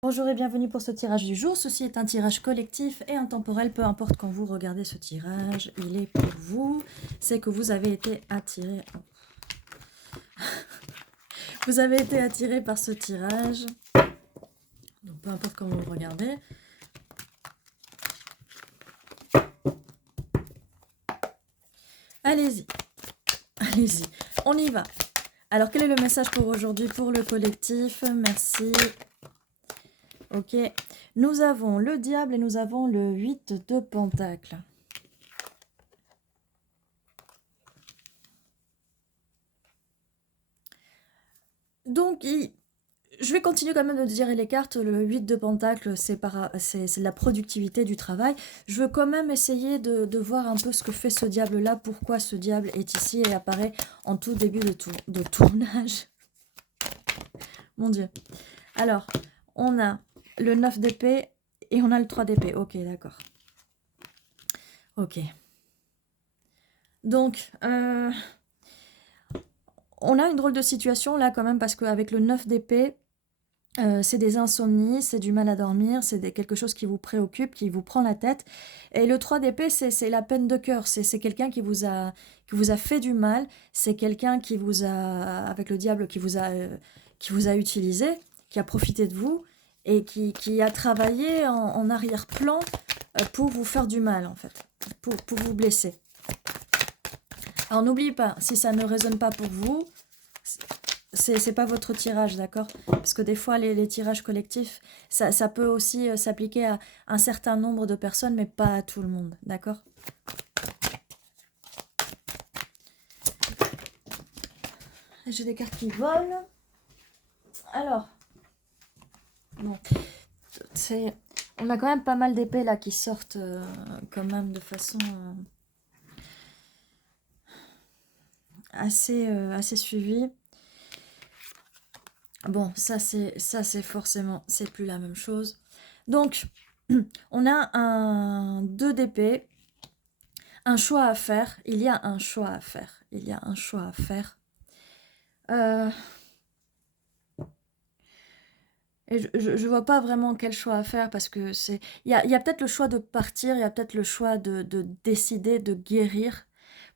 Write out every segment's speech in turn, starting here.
Bonjour et bienvenue pour ce tirage du jour. Ceci est un tirage collectif et intemporel, peu importe quand vous regardez ce tirage, il est pour vous. C'est que vous avez été attiré. Vous avez été attiré par ce tirage. Donc peu importe quand vous le regardez. Allez-y. Allez-y. On y va. Alors quel est le message pour aujourd'hui pour le collectif? Merci. Ok. Nous avons le diable et nous avons le 8 de pentacles. Donc, je vais continuer quand même de tirer les cartes. Le 8 de Pentacle, c'est de la productivité du travail. Je veux quand même essayer de voir un peu ce que fait ce diable-là, pourquoi ce diable est ici et apparaît en tout début de tournage. Mon Dieu. Alors, on a le 9 d'épée et on a le 3 d'épée. Ok, d'accord. Ok. Donc, on a une drôle de situation là quand même parce qu'avec le 9 d'épée, c'est des insomnies, c'est du mal à dormir, c'est quelque chose qui vous préoccupe, qui vous prend la tête. Et le 3 d'épée, c'est la peine de cœur, c'est quelqu'un qui vous a fait du mal, c'est quelqu'un qui vous a, avec le diable, qui vous a utilisé, qui a profité de vous, et qui a travaillé en arrière-plan pour vous faire du mal, en fait, pour vous blesser. Alors n'oubliez pas, si ça ne résonne pas pour vous, c'est pas votre tirage, d'accord? Parce que des fois, les tirages collectifs, ça peut aussi s'appliquer à un certain nombre de personnes, mais pas à tout le monde, d'accord? J'ai des cartes qui volent. Alors, bon, on a quand même pas mal d'épées là qui sortent quand même de façon assez suivie. Bon, ça c'est forcément, c'est plus la même chose. Donc, on a un 2 d'épée, un choix à faire. Il y a un choix à faire. Il y a un choix à faire. Et je vois pas vraiment quel choix à faire parce que c'est... Il y a peut-être le choix de partir, il y a peut-être le choix de décider, de guérir.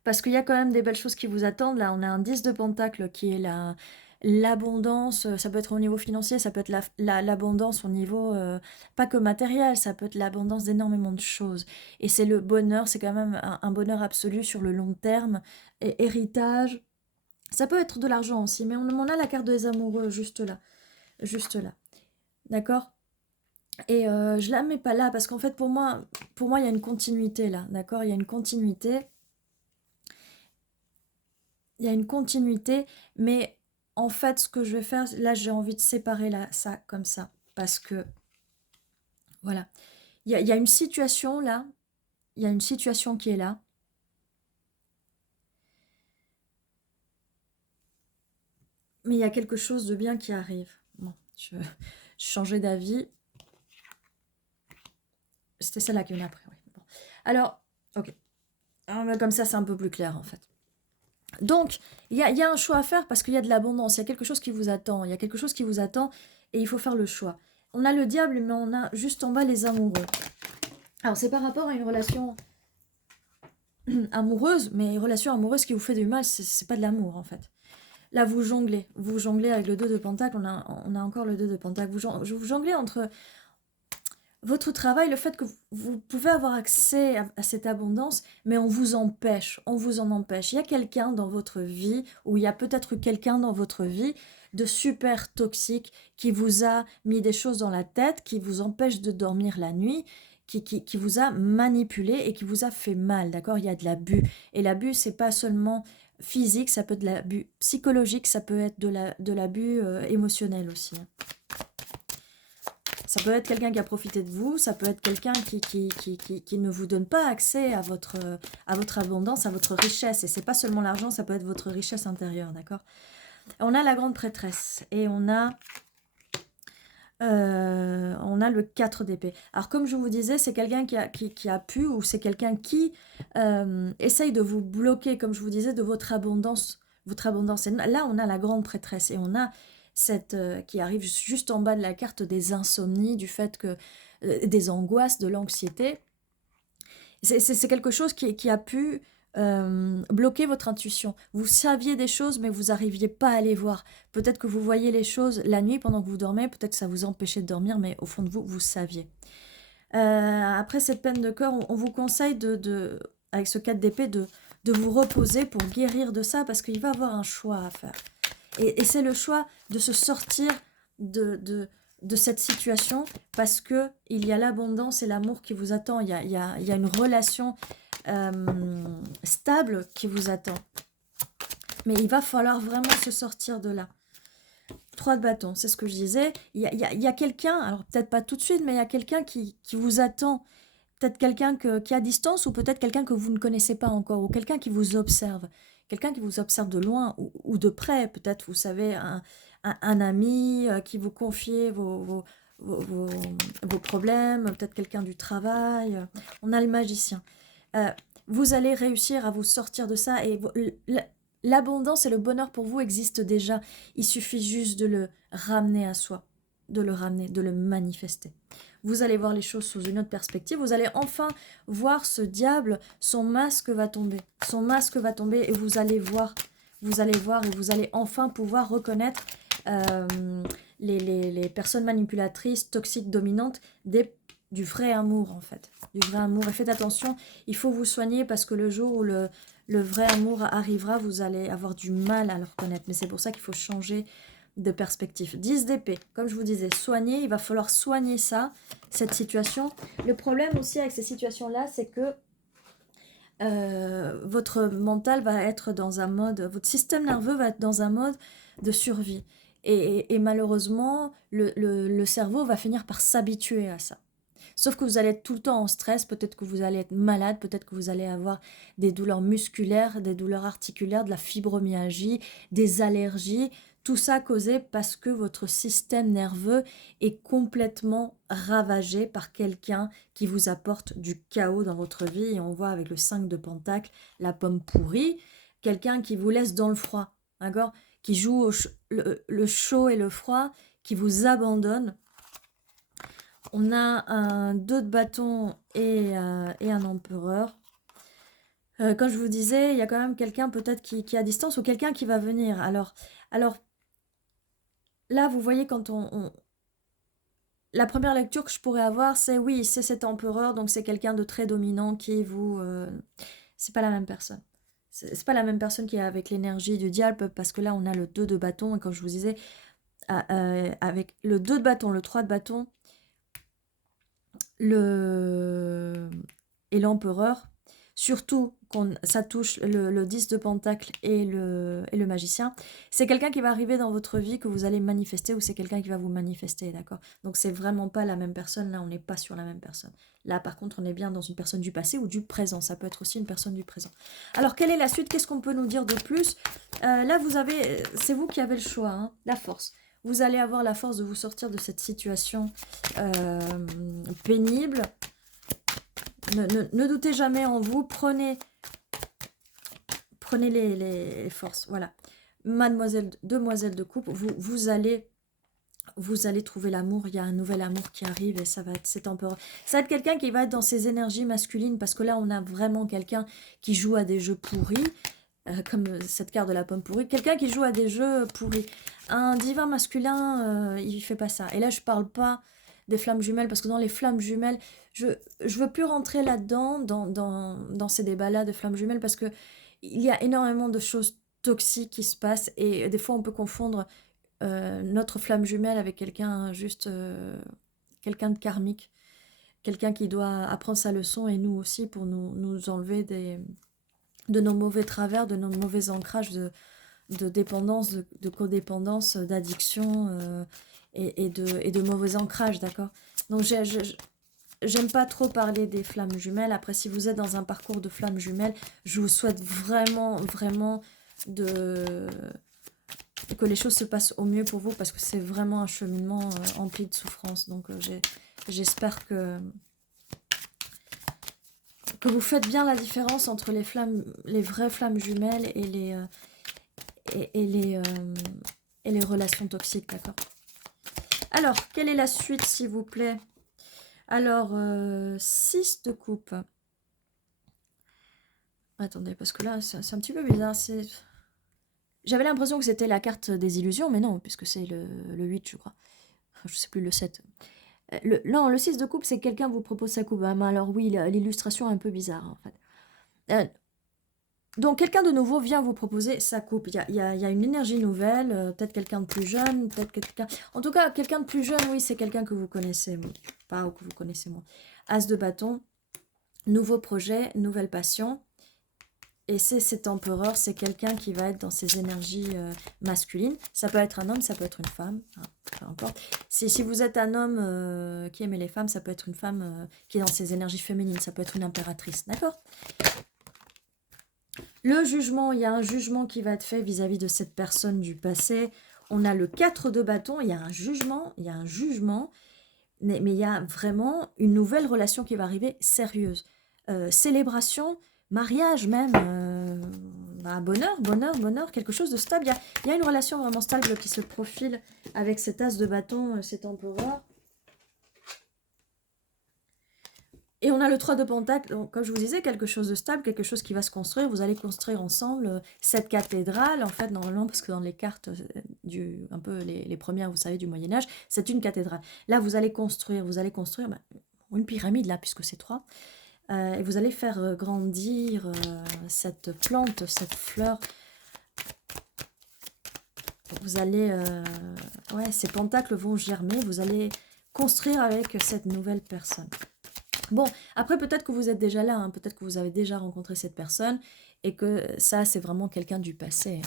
Parce qu'il y a quand même des belles choses qui vous attendent. Là, on a un 10 de pentacle qui est l'abondance. Ça peut être au niveau financier, ça peut être l'abondance au niveau, pas que matériel, ça peut être l'abondance d'énormément de choses. Et c'est le bonheur, c'est quand même un bonheur absolu sur le long terme. Et héritage, ça peut être de l'argent aussi, mais on a la carte des amoureux juste là. Juste là. D'accord? Et je la mets pas là parce qu'en fait, pour moi, il y a une continuité là. D'accord? Il y a une continuité. Il y a une continuité, mais en fait, ce que je vais faire, là, j'ai envie de séparer là, ça comme ça. Parce que, voilà. Il y a une situation là. Il y a une situation qui est là. Mais il y a quelque chose de bien qui arrive. Bon, je changer d'avis. C'était celle-là qui venait après, oui. Bon. Alors, ok. Comme ça, c'est un peu plus clair en fait. Donc, il y a un choix à faire parce qu'il y a de l'abondance, il y a quelque chose qui vous attend, il y a quelque chose qui vous attend et il faut faire le choix. On a le diable, mais on a juste en bas les amoureux. Alors, c'est par rapport à une relation amoureuse, mais une relation amoureuse qui vous fait du mal, c'est pas de l'amour en fait. Là, vous jonglez avec le 2 de pentacle, on a encore le 2 de pentacle, vous jonglez entre votre travail, le fait que vous pouvez avoir accès à cette abondance, mais on vous empêche, on vous en empêche. Il y a quelqu'un dans votre vie, ou il y a peut-être quelqu'un dans votre vie de super toxique qui vous a mis des choses dans la tête, qui vous empêche de dormir la nuit, qui vous a manipulé et qui vous a fait mal, d'accord? Il y a de l'abus. Et l'abus, c'est pas seulement physique, ça peut être de l'abus psychologique, ça peut être de l'abus émotionnel aussi. Ça peut être quelqu'un qui a profité de vous, ça peut être quelqu'un qui ne vous donne pas accès à votre abondance, à votre richesse. Et c'est pas seulement l'argent, ça peut être votre richesse intérieure, d'accord? On a la grande prêtresse et on a le 4 d'épée. Alors comme je vous disais, c'est quelqu'un qui a pu, ou c'est quelqu'un qui essaye de vous bloquer, comme je vous disais, de votre abondance. Et là, on a la grande prêtresse et on a qui arrive juste en bas de la carte des insomnies, du fait que des angoisses, de l'anxiété. C'est quelque chose qui a pu bloquer votre intuition. Vous saviez des choses, mais vous n'arriviez pas à les voir. Peut-être que vous voyez les choses la nuit pendant que vous dormez, peut-être que ça vous empêchait de dormir, mais au fond de vous, vous saviez. Après cette peine de cœur, on vous conseille avec ce 4 d'épée, de vous reposer pour guérir de ça, parce qu'il va y avoir un choix à faire. Et c'est le choix de se sortir de cette situation, parce que il y a l'abondance et l'amour qui vous attend. Il y a une relation stable qui vous attend. Mais il va falloir vraiment se sortir de là. 3 de bâton, c'est ce que je disais. Il y a quelqu'un, alors peut-être pas tout de suite, mais il y a quelqu'un qui vous attend. Peut-être quelqu'un qui est à distance, ou peut-être quelqu'un que vous ne connaissez pas encore, ou quelqu'un qui vous observe. Quelqu'un qui vous observe de loin ou de près. Peut-être, vous savez, un ami qui vous confie vos problèmes, peut-être quelqu'un du travail. On a le magicien. Vous allez réussir à vous sortir de ça, et l'abondance et le bonheur pour vous existent déjà. Il suffit juste de le ramener à soi, de le ramener, de le manifester. Vous allez voir les choses sous une autre perspective. Vous allez enfin voir ce diable, son masque va tomber. Son masque va tomber, et vous allez voir, et vous allez enfin pouvoir reconnaître les personnes manipulatrices, toxiques, dominantes, du vrai amour en fait. Du vrai amour. Et faites attention, il faut vous soigner, parce que le jour où le vrai amour arrivera, vous allez avoir du mal à le reconnaître. Mais c'est pour ça qu'il faut changer de perspective. 10 d'épée, comme je vous disais, soigner, il va falloir soigner ça, cette situation. Le problème aussi avec ces situations-là, c'est que votre mental va être dans un mode, votre système nerveux va être dans un mode de survie. Et malheureusement, le cerveau va finir par s'habituer à ça. Sauf que vous allez être tout le temps en stress, peut-être que vous allez être malade, peut-être que vous allez avoir des douleurs musculaires, des douleurs articulaires, de la fibromyalgie, des allergies, tout ça causé parce que votre système nerveux est complètement ravagé par quelqu'un qui vous apporte du chaos dans votre vie. Et on voit avec le 5 de Pentacle, la pomme pourrie, quelqu'un qui vous laisse dans le froid, d'accord, qui joue le chaud et le froid, qui vous abandonne. On a un 2 de bâton et un empereur. Comme je vous disais, il y a quand même quelqu'un peut-être qui est à distance, ou quelqu'un qui va venir. Alors là, vous voyez, quand la première lecture que je pourrais avoir, c'est oui, c'est cet empereur, donc c'est quelqu'un de très dominant qui vous... c'est pas la même personne. C'est pas la même personne qui est avec l'énergie du diable, parce que là, on a le 2 de bâton, et comme je vous disais, avec le 2 de bâton, le 3 de bâton, et l'empereur, surtout quand ça touche le 10 de pentacle et le magicien, c'est quelqu'un qui va arriver dans votre vie, que vous allez manifester, ou c'est quelqu'un qui va vous manifester, d'accord? Donc c'est vraiment pas la même personne, là on n'est pas sur la même personne. Là par contre on est bien dans une personne du passé ou du présent, ça peut être aussi une personne du présent. Alors quelle est la suite? Qu'est-ce qu'on peut nous dire de plus? Là c'est vous qui avez le choix, hein, la force. Vous allez avoir la force de vous sortir de cette situation pénible. Ne doutez jamais en vous. Prenez les forces. Voilà. Demoiselle de coupe, vous allez trouver l'amour. Il y a un nouvel amour qui arrive, et ça va être cet empereur. Ça va être quelqu'un qui va être dans ses énergies masculines, parce que là, on a vraiment quelqu'un qui joue à des jeux pourris. Comme cette carte de la pomme pourrie, quelqu'un qui joue à des jeux pourris. Un divin masculin, il fait pas ça. Et là, je parle pas des flammes jumelles, parce que dans les flammes jumelles, je veux plus rentrer là-dedans, dans ces débats-là de flammes jumelles, parce que il y a énormément de choses toxiques qui se passent, et des fois, on peut confondre notre flamme jumelle avec quelqu'un quelqu'un de karmique, quelqu'un qui doit apprendre sa leçon, et nous aussi, pour nous enlever de nos mauvais travers, de nos mauvais ancrages de dépendance, de codépendance, d'addiction, et de mauvais ancrages, d'accord? Donc j'aime pas trop parler des flammes jumelles. Après, si vous êtes dans un parcours de flammes jumelles, je vous souhaite vraiment, vraiment que les choses se passent au mieux pour vous, parce que c'est vraiment un cheminement empli de souffrance. Donc j'espère que vous faites bien la différence entre les vraies flammes jumelles et les et les relations toxiques, d'accord? Alors, quelle est la suite, s'il vous plaît? Alors, 6 de coupe. Attendez, parce que là, c'est un petit peu bizarre. J'avais l'impression que c'était la carte des illusions, mais non, puisque c'est le 8, je crois. Je sais plus, le 7. Non, le 6 de coupe, c'est quelqu'un vous propose sa coupe. Ah, mais alors oui, l'illustration est un peu bizarre, en fait. Donc, quelqu'un de nouveau vient vous proposer sa coupe. Il y a une énergie nouvelle, peut-être quelqu'un de plus jeune, peut-être quelqu'un... En tout cas, quelqu'un de plus jeune, oui, c'est quelqu'un que vous connaissez, oui. Pas ou que vous connaissez moins. As de bâton, nouveau projet, nouvelle passion. Et c'est cet empereur, c'est quelqu'un qui va être dans ses énergies masculines. Ça peut être un homme, ça peut être une femme, hein, peu importe. Si vous êtes un homme qui aime les femmes, ça peut être une femme qui est dans ses énergies féminines, ça peut être une impératrice, d'accord? Le jugement, il y a un jugement qui va être fait vis-à-vis de cette personne du passé. On a le 4 de bâton, il y a un jugement, mais il y a vraiment une nouvelle relation qui va arriver sérieuse. Célébration, mariage même, bonheur, bonheur, bonheur, quelque chose de stable. Il y a une relation vraiment stable qui se profile avec cet as de bâton, cet empereur. Et on a le 3 de pentacle, donc, comme je vous disais, quelque chose de stable, quelque chose qui va se construire. Vous allez construire ensemble cette cathédrale, en fait, normalement, parce que dans les cartes, un peu les premières, vous savez, du Moyen-Âge, c'est une cathédrale. Là, vous allez construire une pyramide, là, puisque c'est 3. Et vous allez faire grandir cette plante, cette fleur. Vous allez... ces pentacles vont germer. Vous allez construire avec cette nouvelle personne. Bon, après, peut-être que vous êtes déjà là, hein, peut-être que vous avez déjà rencontré cette personne et que ça, c'est vraiment quelqu'un du passé.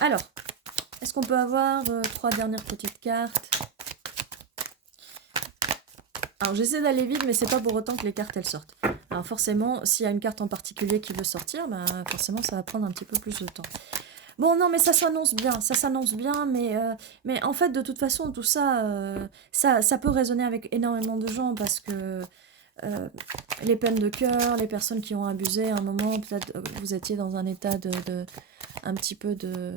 Alors, est-ce qu'on peut avoir 3 dernières petites cartes? Alors, j'essaie d'aller vite, mais c'est pas pour autant que les cartes, elles sortent. Alors, forcément, s'il y a une carte en particulier qui veut sortir, forcément, ça va prendre un petit peu plus de temps. Bon, non, mais ça s'annonce bien, mais en fait, de toute façon, tout ça, ça peut résonner avec énormément de gens parce que les peines de cœur, les personnes qui ont abusé à un moment, peut-être vous étiez dans un état un petit peu de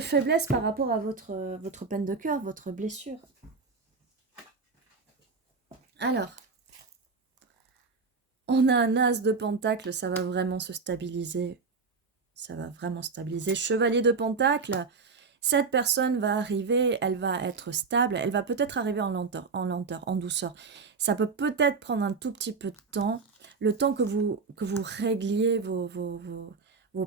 faiblesse par rapport à votre peine de cœur, votre blessure. Alors, on a un as de pentacle, ça va vraiment se stabiliser. Ça va vraiment stabiliser. Chevalier de pentacle, cette personne va arriver, elle va être stable, elle va peut-être arriver en lenteur, en douceur. Ça peut peut-être prendre un tout petit peu de temps, le temps que vous régliez vos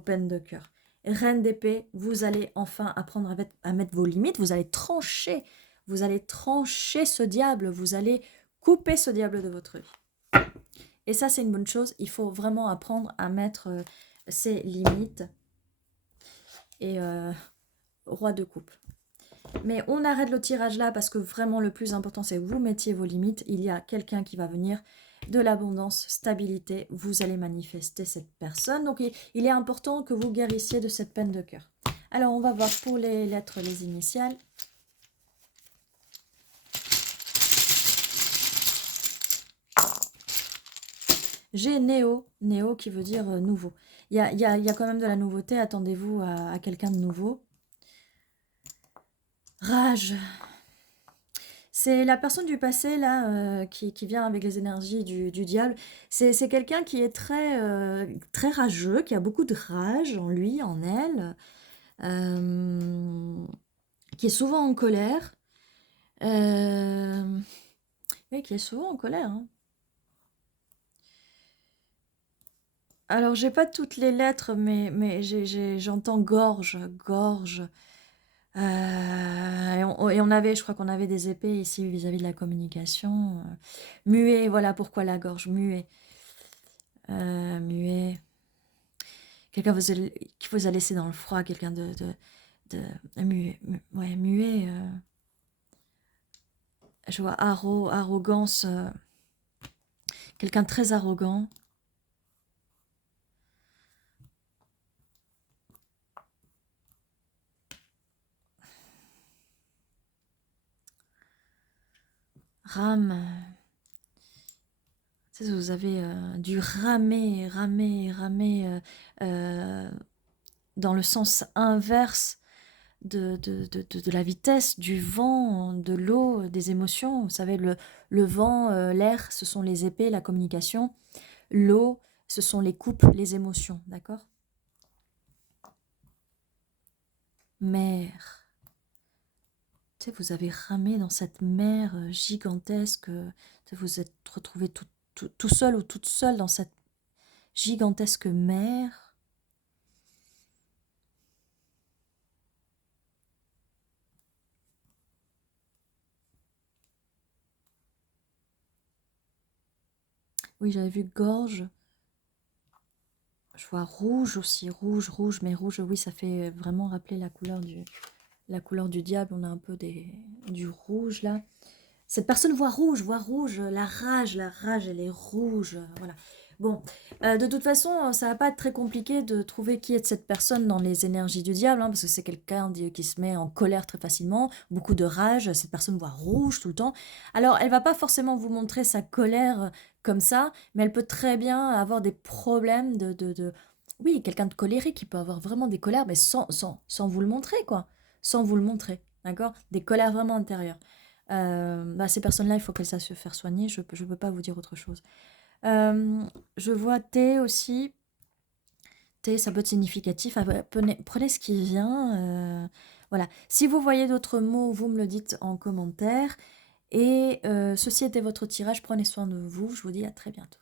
peines de cœur. Reine d'épée, vous allez enfin apprendre à mettre vos limites, vous allez trancher ce diable, vous allez couper ce diable de votre vie. Et ça, c'est une bonne chose, il faut vraiment apprendre à mettre ses limites. Et roi de coupe. Mais on arrête le tirage là parce que vraiment le plus important c'est que vous mettiez vos limites. Il y a quelqu'un qui va venir, de l'abondance, stabilité. Vous allez manifester cette personne. Donc il est important que vous guérissiez de cette peine de cœur. Alors on va voir pour les lettres, les initiales. J'ai Néo qui veut dire nouveau. Il y a quand même de la nouveauté, attendez-vous à quelqu'un de nouveau. Rage. C'est la personne du passé, là, qui vient avec les énergies du diable. C'est quelqu'un qui est très rageux, qui a beaucoup de rage en lui, en elle, qui est souvent en colère. Oui, qui est souvent en colère, hein. Alors, j'ai pas toutes les lettres, mais j'entends gorge, gorge. Et on avait, je crois qu'on avait des épées ici vis-à-vis de la communication. Muet, voilà pourquoi la gorge, muet. Muet. Quelqu'un qui vous a laissé dans le froid, quelqu'un de muet. Ouais, muet. Je vois arrogance. Quelqu'un de très arrogant. Rame. Tu sais, vous avez dû ramer, ramer, ramer dans le sens inverse de la vitesse, du vent, de l'eau, des émotions. Vous savez, le vent, l'air, ce sont les épées, la communication. L'eau, ce sont les coupes, les émotions, d'accord? Mer. Tu sais, vous avez ramé dans cette mer gigantesque. Tu sais, vous êtes retrouvé tout seul ou toute seule dans cette gigantesque mer. Oui, j'avais vu gorge. Je vois rouge aussi, rouge, rouge, mais rouge, oui, ça fait vraiment rappeler la couleur du diable. On a un peu du rouge là. Cette personne voit rouge, la rage, elle est rouge, voilà. Bon, de toute façon, ça va pas être très compliqué de trouver qui est cette personne dans les énergies du diable, hein, parce que c'est quelqu'un qui se met en colère très facilement, beaucoup de rage, cette personne voit rouge tout le temps. Alors, elle va pas forcément vous montrer sa colère comme ça, mais elle peut très bien avoir des problèmes Oui, quelqu'un de colérique qui peut avoir vraiment des colères, mais sans vous le montrer, quoi. Sans vous le montrer, d'accord? Des colères vraiment intérieures. Bah, ces personnes-là, il faut qu'elles sachent se faire soigner. Je peux pas vous dire autre chose. Euh, je vois T aussi. T, ça peut être significatif. Ah, bah, prenez ce qui vient. Voilà. Si vous voyez d'autres mots, vous me le dites en commentaire. Et ceci était votre tirage. Prenez soin de vous. Je vous dis à très bientôt.